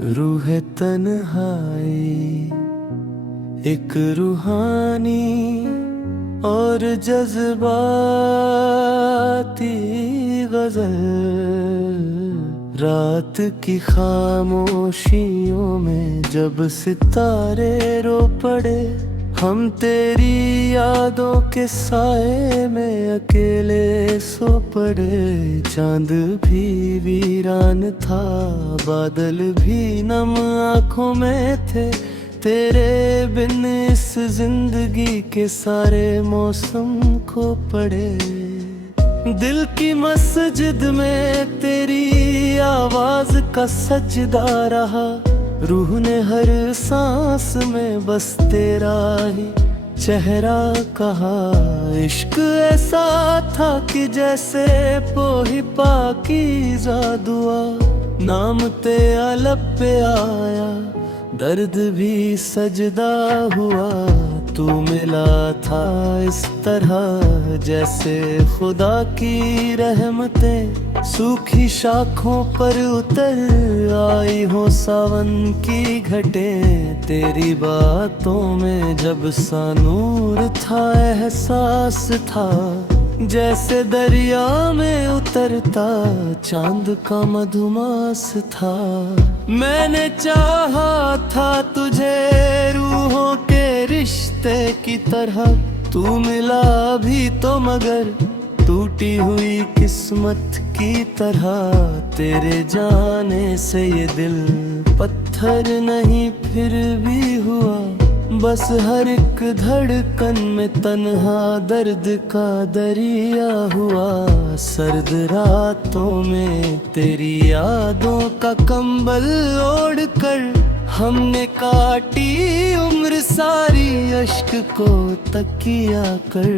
रूह तन्हाई एक रूहानी और जज्बाती गजल। रात की खामोशियों में जब सितारे रो पड़े, हम तेरी यादों के साए में अकेले सो पड़े। चांद भी वीरान था, बादल भी नम आँखों में थे। तेरे बिन इस जिंदगी के सारे मौसम खो पड़े। दिल की मस्जिद में तेरी आवाज का सजदा रहा, रूह ने हर सांस में बस तेरा ही चेहरा कहा। इश्क ऐसा था कि जैसे पोही पाकीज़ा दुआ, नाम तेरा लब पे आया, दर्द भी सजदा हुआ। तू मिला था इस तरह जैसे खुदा की रहमतें सूखी शाखों पर उतर आई हो सावन की घटें। तेरी बातों में जब सा नूर था, एहसास था जैसे दरिया में उतरता चांद का मधुमास था। मैंने चाहा था तुझे रूहों के रिश्ते की तरह, तू मिला भी तो मगर टूटी हुई किस्मत की तरह। तेरे जाने से ये दिल पत्थर नहीं फिर भी हुआ, बस हर एक धड़कन में तन्हा दर्द का दरिया हुआ। सर्द रातों में तेरी यादों का कंबल ओढ़ कर हमने काटी उम्र सारी अश्क को तकिया कर।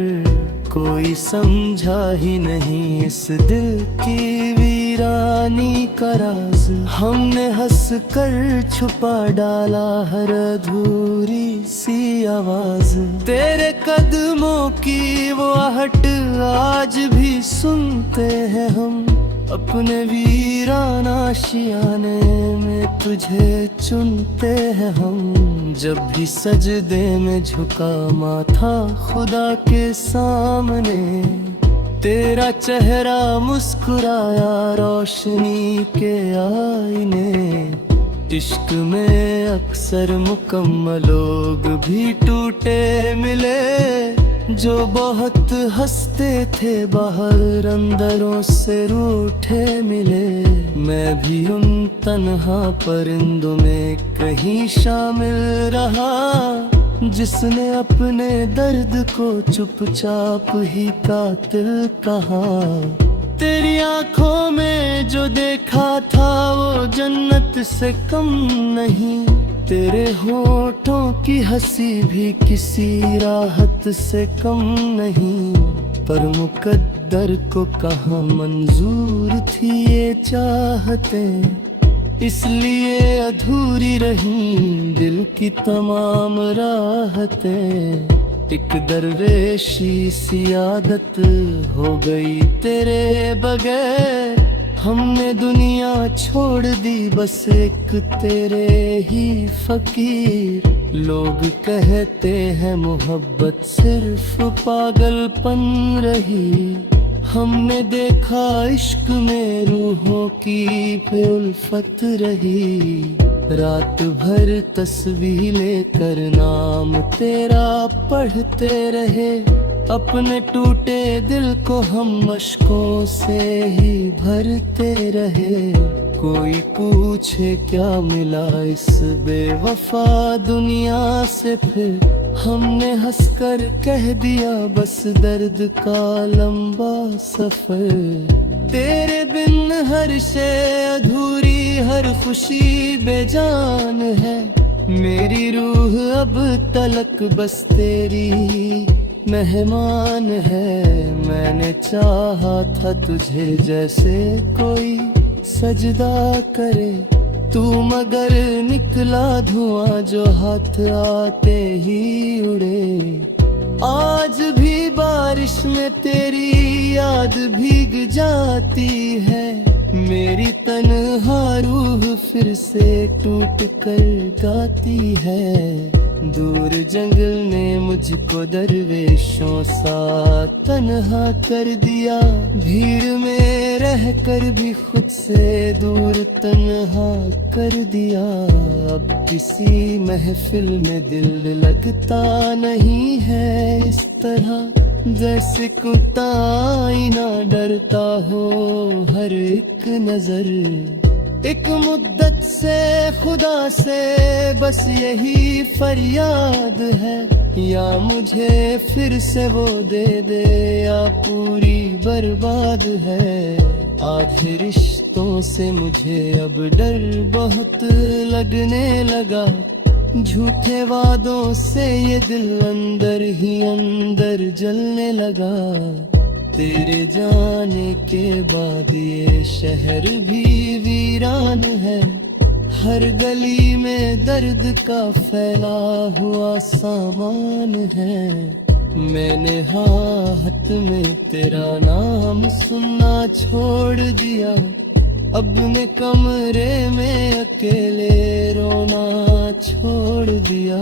कोई समझा ही नहीं इस दिल की वीरानी का राज, हमने हंस कर छुपा डाला हर अधूरी सी आवाज। तेरे कदमों की वो आहट आज भी सुनते हैं हम, अपने वीराना आशियाने में तुझे चुनते हैं हम। जब भी सजदे में झुका माथा खुदा के सामने, तेरा चेहरा मुस्कुराया रोशनी के आईने। इश्क में अक्सर मुकम्मल लोग भी टूटे मिले, जो बहुत हंसते थे बाहर अंदरों से रूठे मिले। मैं भी उन तन्हा परिंदों में कहीं शामिल रहा, जिसने अपने दर्द को चुपचाप ही कातिल कहा। तेरी आंखों में जो देखा था वो जन्नत से कम नहीं, तेरे होठों की हंसी भी किसी राहत से कम नहीं। पर मुकद्दर को कहाँ मंजूर थी ये चाहतें, इसलिए अधूरी रही दिल की तमाम राहतें। एक दरवेशी सी आदत हो गई तेरे बगैर, हमने दुनिया छोड़ दी बस एक तेरे ही फकीर। लोग कहते हैं मोहब्बत सिर्फ पागलपन रही, हमने देखा इश्क में रूहों की उल्फत रही। रात भर तस्बीह लेकर नाम तेरा पढ़ते रहे, अपने टूटे दिल को हम अश्कों से ही भरते रहे। कोई पूछे क्या मिला इस बेवफा दुनिया से, फिर हमने हंसकर कह दिया बस दर्द का लंबा सफर। तेरे बिन हर शे अधूरी, हर खुशी बेजान है। मेरी रूह अब तलक बस तेरी मेहमान है। मैंने चाहा था तुझे जैसे कोई सजदा करे, तू मगर निकला धुआं जो हाथ आते ही उड़े। आज भी बारिश में तेरी याद भीग जाती है, मेरी तन्हा रूह फिर फिर से टूट कर गाती है। दूर जंगल ने मुझको दरवेशों सा तन्हा कर दिया, भीड़ में रह कर भी खुद से दूर तन्हा कर दिया। अब किसी महफिल में दिल लगता नहीं है इस तरह, जैसे कुत्ता आईना डरता हो हर एक नजर। एक मुद्दत से खुदा से बस यही फरियाद है, या मुझे फिर से वो दे दे या पूरी बर्बाद है। आधे रिश्तों से मुझे अब डर बहुत लगने लगा, झूठे वादों से ये दिल अंदर ही अंदर जलने लगा। तेरे जाने के बाद ये शहर भी वीरान है, हर गली में दर्द का फैला हुआ सामान है। मैंने हाथ में तेरा नाम सुनना छोड़ दिया, अब मैं कमरे में अकेले रोना छोड़ दिया।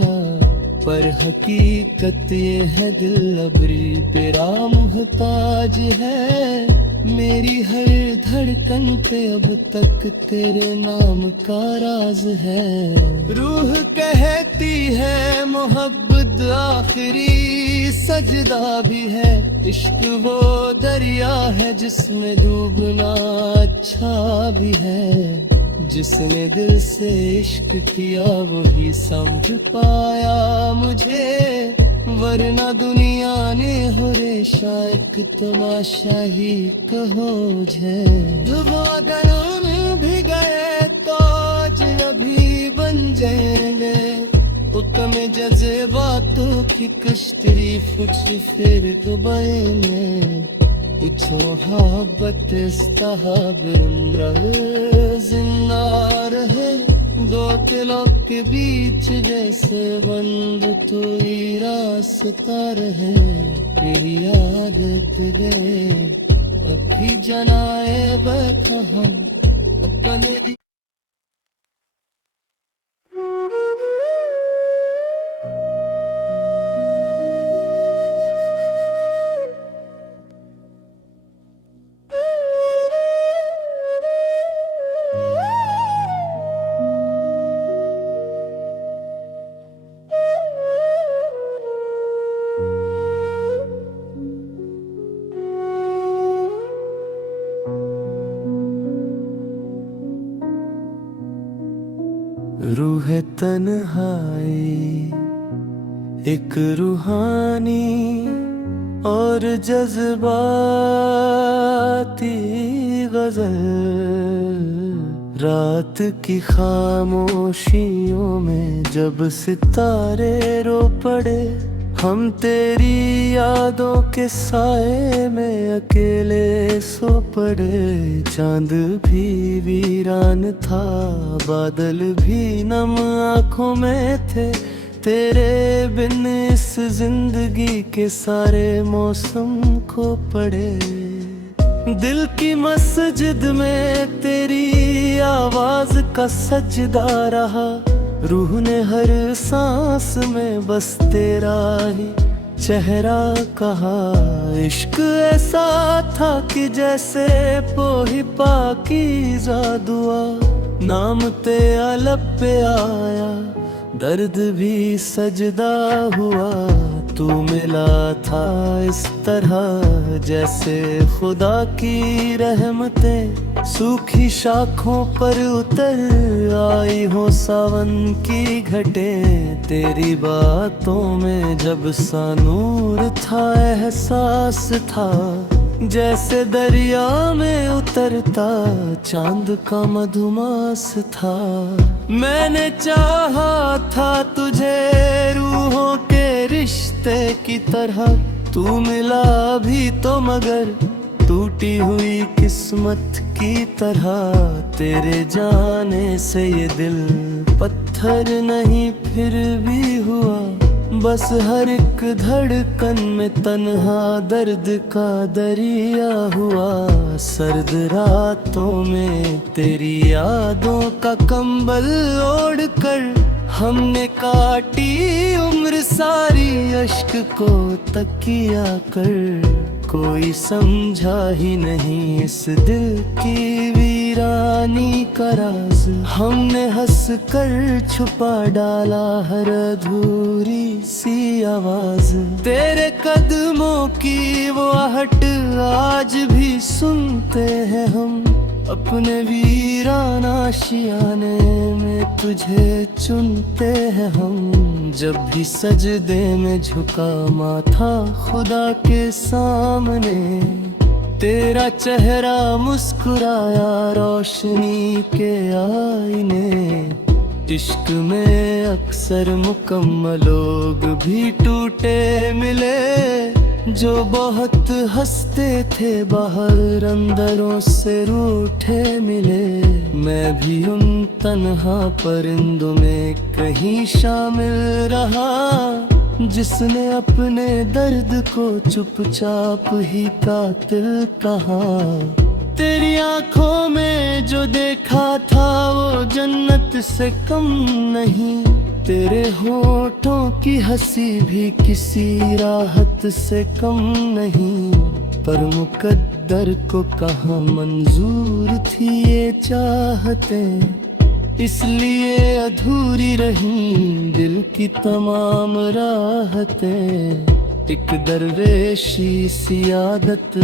पर हकीकत ये है दिल अबरी तेरा मुहताज है, मेरी हर धड़कन पे अब तक तेरे नाम का राज है। रूह कहती है मोहब्बत आखिरी सजदा भी है, इश्क वो दरिया है जिसमें डूबना अच्छा भी है। जिसने दिल से इश्क किया वही समझ पाया मुझे, वरना दुनिया ने हो रेशा एक तमाशा ही कहो मुझे। बादलों भी गए तो आज अभी बन जाएंगे, हुक्म जज्बातों की कश्ती कुछ फिर दुबई में। कुछ मोहब्बत इस्ताहब जिंदा रहे, दो दिलों के बीच जैसे बंद तो ही रास्ता रहे। तेरी आदत ले अभी जनाए बैठा हम अपने। रूह तन्हाई एक रूहानी और जज्बाती गजल, रात की खामोशियों में जब सितारे रो पड़े, हम तेरी यादों के साए में अकेले सो पड़े। चांद भी वीरान था, बादल भी नम आँखों में थे, तेरे बिन इस जिंदगी के सारे मौसम खो पड़े। दिल की मस्जिद में तेरी आवाज का सजदा रहा, रूह ने हर सांस में बस तेरा ही चेहरा कहा। इश्क ऐसा था कि जैसे पोही पाकीज़ा दुआ, नाम तेरा लब पे आया, दर्द भी सजदा हुआ। तू मिला था इस तरह जैसे खुदा की रहमतें सूखी शाखों पर उतर आई हो सावन की घटें। तेरी बातों में जब सा नूर था, एहसास था जैसे दरिया में उतरता चांद का मधुमास था। मैंने चाहा था तुझे रूहों के रिश्ते की तरह, तू मिला भी तो मगर टूटी हुई किस्मत की तरह। तेरे जाने से ये दिल पत्थर नहीं फिर भी हुआ बस हर एक धड़कन में तन्हा दर्द का दरिया हुआ। सर्द रातों में तेरी यादों का कंबल ओढ़ कर हमने काटी उम्र सारी अश्क को तकिया कर। कोई समझा ही नहीं इस दिल की वीरानी का राज। हमने हंस कर छुपा डाला हर अधूरी सी आवाज। तेरे कदमों की वो आहट आज भी सुनते हैं हम। अपने वीराना आशियाने में तुझे चुनते हैं हम। जब भी सजदे में झुका माथा खुदा के सामने, तेरा चेहरा मुस्कुराया रोशनी के आईने। इश्क में अक्सर मुकम्मल लोग भी टूटे मिले, जो बहुत हंसते थे बाहर अंदरों से रूठे मिले। मैं भी उन तन्हा परिंदों में कहीं शामिल रहा, जिसने अपने दर्द को चुपचाप ही कातिल कहा। तेरी आंखों में जो देखा था वो जन्नत से कम नहीं। तेरे होठों की हंसी भी किसी राहत से कम नहीं। पर मुकद्दर को कहाँ मंजूर थी ये चाहतें, इसलिए अधूरी रही दिल की तमाम राहतें। एक दरवेशी सी आदत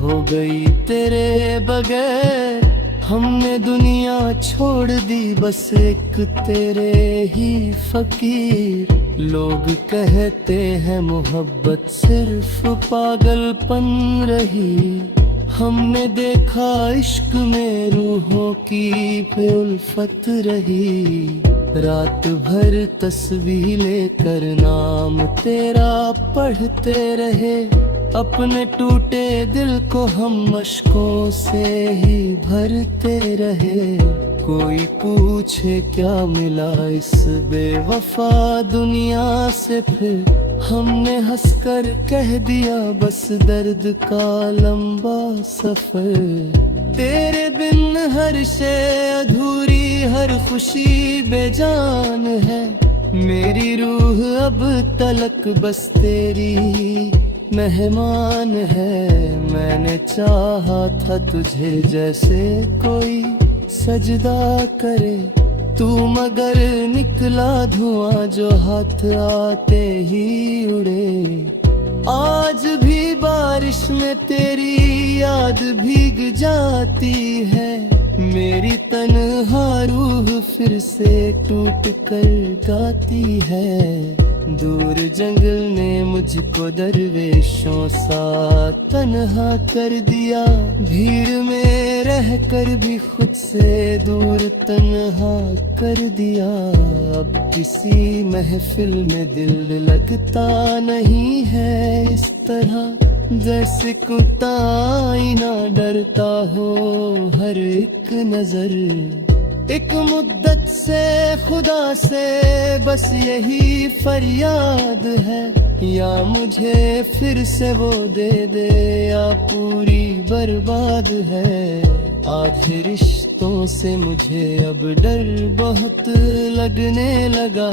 हो गई तेरे बगैर। हमने दुनिया छोड़ दी बस एक तेरे ही फकीर। लोग कहते हैं मोहब्बत सिर्फ पागलपन रही। हमने देखा इश्क में रूहों की पे उल्फत रही। रात भर तस्वीर लेकर नाम तेरा पढ़ते रहे। अपने टूटे दिल को हम अश्कों से ही भरते रहे। कोई पूछे क्या मिला इस बेवफा दुनिया से, फिर हमने हंसकर कह दिया बस दर्द का लंबा सफर। तेरे बिन हर शय अधूरी, हर खुशी बेजान है। मेरी रूह अब तलक बस तेरी मेहमान है। मैंने चाहा था तुझे जैसे कोई सजदा करे, तू मगर निकला धुआं जो हाथ आते ही उड़े। आज भी बारिश में तेरी याद भीग जाती है। मेरी तन्हा रूह फिर से टूट कर गाती है। दूर जंगल ने मुझको दरवेशों सा तन्हा कर दिया। भीड़ में रह कर भी खुद से दूर तन्हा कर दिया। अब किसी महफिल में दिल लगता नहीं है इस तरह, जैसे कुत्ता आईना डरता हो हर एक नजर। एक मुद्दत से खुदा से बस यही फरियाद है, या मुझे फिर से वो दे दे या पूरी बर्बाद है। आधे रिश्तों से मुझे अब डर बहुत लगने लगा।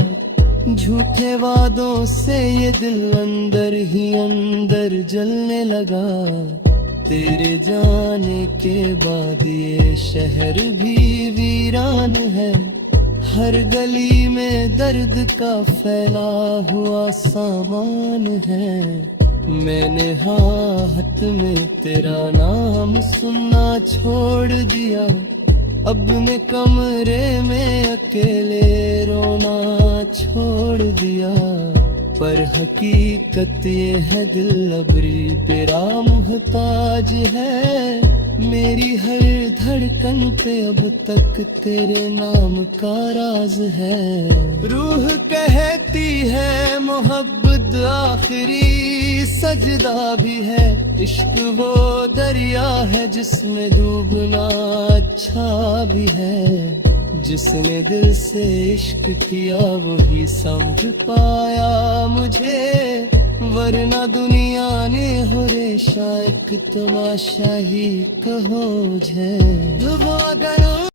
झूठे वादों से ये दिल अंदर ही अंदर जलने लगा। तेरे जाने के बाद ये शहर भी वीरान है। हर गली में दर्द का फैला हुआ सामान है। मैंने हाथ में तेरा नाम सुनना छोड़ दिया। अब मैं कमरे में अकेले रोना छोड़ दिया। पर हकीकत ये है दिल अबरी तेरा मुहताज है। मेरी हर धड़कन पे अब तक तेरे नाम का राज है। रूह कहती है मोहब्बत आखिरी सजदा भी है। इश्क वो दरिया है जिसमें डूबना अच्छा भी है। जिसने दिल से इश्क किया वही समझ पाया मुझे, वरना दुनिया ने हो रे शायक तमाशा ही कहो मुझे।